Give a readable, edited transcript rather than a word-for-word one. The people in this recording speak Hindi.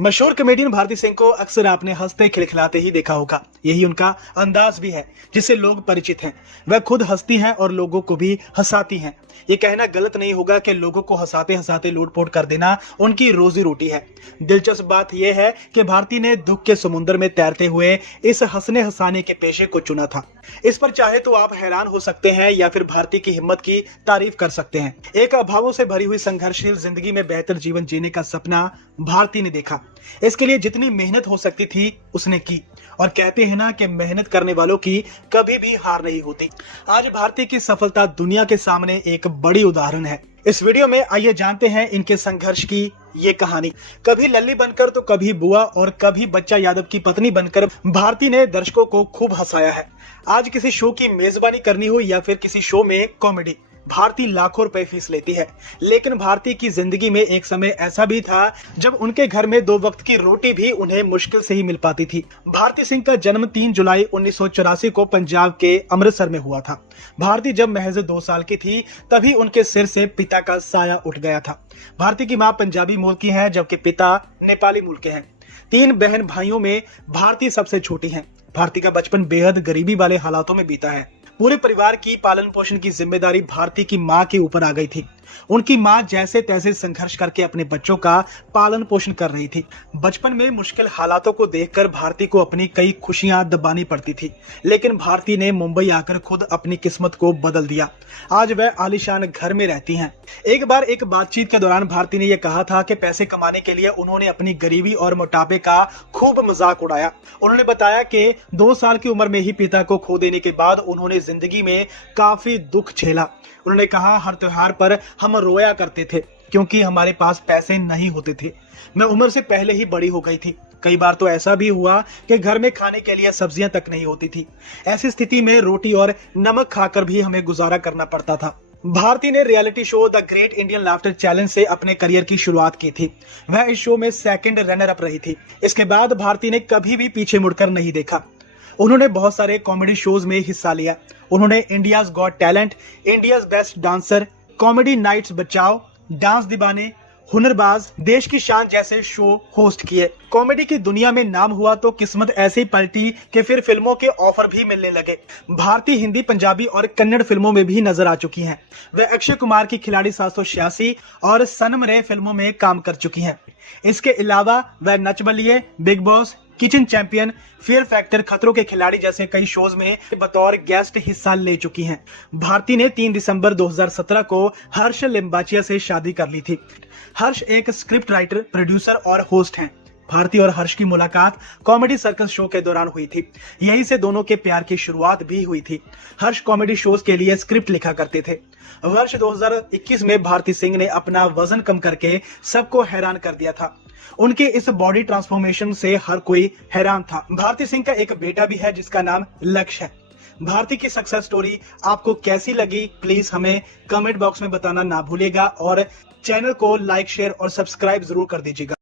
मशहूर कॉमेडियन भारती सिंह को अक्सर आपने हंसते खिलखिलाते ही देखा होगा। यही उनका अंदाज भी है जिससे लोग परिचित हैं। वह खुद हंसती हैं और लोगों को भी हंसाती हैं। ये कहना गलत नहीं होगा कि लोगों को हंसाते हंसाते लूटपोट कर देना उनकी रोजी रोटी है। दिलचस्प बात यह है कि भारती ने दुख के समुद्र में तैरते हुए इस हंसने हंसाने के पेशे को चुना था। इस पर चाहे तो आप हैरान हो सकते हैं या फिर भारती की हिम्मत की तारीफ कर सकते हैं। एक अभावों से भरी हुई संघर्षशील जिंदगी में बेहतर जीवन जीने का सपना भारती ने देखा। इसके लिए जितनी मेहनत हो सकती थी उसने की, और कहते हैं ना कि मेहनत करने वालों की कभी भी हार नहीं होती। आज भारती की सफलता दुनिया के सामने एक बड़ी उदाहरण है। इस वीडियो में आइए जानते हैं इनके संघर्ष की ये कहानी। कभी लल्ली बनकर तो कभी बुआ और कभी बच्चा यादव की पत्नी बनकर भारती ने दर्शकों को खूब हंसाया है। आज किसी शो की मेजबानी करनी हो या फिर किसी शो में कॉमेडी, भारती लाखों रुपए फीस लेती है। लेकिन भारती की जिंदगी में एक समय ऐसा भी था जब उनके घर में 2 वक्त की रोटी भी उन्हें मुश्किल से ही मिल पाती थी। भारती सिंह का जन्म 3 जुलाई 1984 को पंजाब के अमृतसर में हुआ था। भारती जब महज 2 साल की थी तभी उनके सिर से पिता का साया उठ गया था। भारती की मां पंजाबी मूल की है जबकि पिता नेपाली मूल के हैं। 3 बहन भाइयों में भारती सबसे छोटी है। भारती का बचपन बेहद गरीबी वाले हालातों में बीता है। पूरे परिवार की पालन पोषण की जिम्मेदारी भारती की मां के ऊपर आ गई थी। उनकी मां जैसे तैसे संघर्ष करके अपने बच्चों का पालन पोषण कर रही थी। बचपन में मुश्किल हालातों को देखकर भारती को अपनी कई खुशियां दबानी पड़ती थी, लेकिन भारती ने मुंबई आकर खुद अपनी किस्मत को बदल दिया। आज वह आलीशान घर में रहती हैं। एक बार एक बातचीत के दौरान भारती ने यह कहा था कि पैसे कमाने के लिए उन्होंने अपनी गरीबी और मोटापे का खूब मजाक उड़ाया। उन्होंने बताया कि 2 साल की उम्र में ही पिता को खो देने के बाद उन्होंने जिंदगी में काफी दुख झेला। उन्होंने कहा, हर त्योहार पर हम रोया करते थे क्योंकि हमारे पास पैसे नहीं होते थे। मैं उम्र से पहले ही बड़ी हो गई थी। कई बार तो ऐसा भी हुआ कि घर में खाने के लिए सब्जियां तक नहीं होती थी। ऐसी स्थिति में रोटी और नमक खाकर भी हमें गुजारा करना पड़ता था। भारती ने reality show the great Indian laughter challenge से अपने करियर की शुरुआत की थी। वह इस शो में सेकंड रनर अप रही थी। इसके बाद भारती ने कभी भी पीछे मुड़कर नहीं देखा। उन्होंने बहुत सारे कॉमेडी शोज में हिस्सा लिया। उन्होंने India's got talent, India's best dancer, comedy nights Bachao, dance Deewane, Hunarbaaz, देश की शान जैसे शो होस्ट किए। कॉमेडी की दुनिया में नाम हुआ तो किस्मत ऐसी पलटी कि फिर फिल्मों के ऑफर भी मिलने लगे। भारती हिंदी, पंजाबी और कन्नड़ फिल्मों में भी नजर आ चुकी हैं। वह अक्षय कुमार की खिलाड़ी 786 और सनम रे फिल्मों में काम कर चुकी हैं। इसके अलावा वह Nach Baliye, Bigg Boss, kitchen champion, fear factor, Khatron Ke खिलाड़ी जैसे कई शोज में बतौर गेस्ट हिस्सा ले चुकी हैं। भारती ने 3 दिसंबर 2017 को हर्ष लिम्बाचिया से शादी कर ली थी। हर्ष एक स्क्रिप्ट राइटर, प्रोड्यूसर और होस्ट हैं। भारती और हर्ष की मुलाकात कॉमेडी सर्कस शो के दौरान हुई थी। यहीं से दोनों के प्यार की शुरुआत भी हुई थी। हर्ष कॉमेडी शोज के लिए स्क्रिप्ट लिखा करते थे। वर्ष 2021 में भारती सिंह ने अपना वजन कम करके सबको हैरान कर दिया था। उनके इस बॉडी ट्रांसफॉर्मेशन से हर कोई हैरान था। भारती सिंह का एक बेटा भी है जिसका नाम लक्ष्य है। भारती की सक्सेस स्टोरी आपको कैसी लगी, प्लीज हमें कमेंट बॉक्स में बताना ना भूलिएगा और चैनल को लाइक, शेयर और सब्सक्राइब जरूर कर दीजिएगा।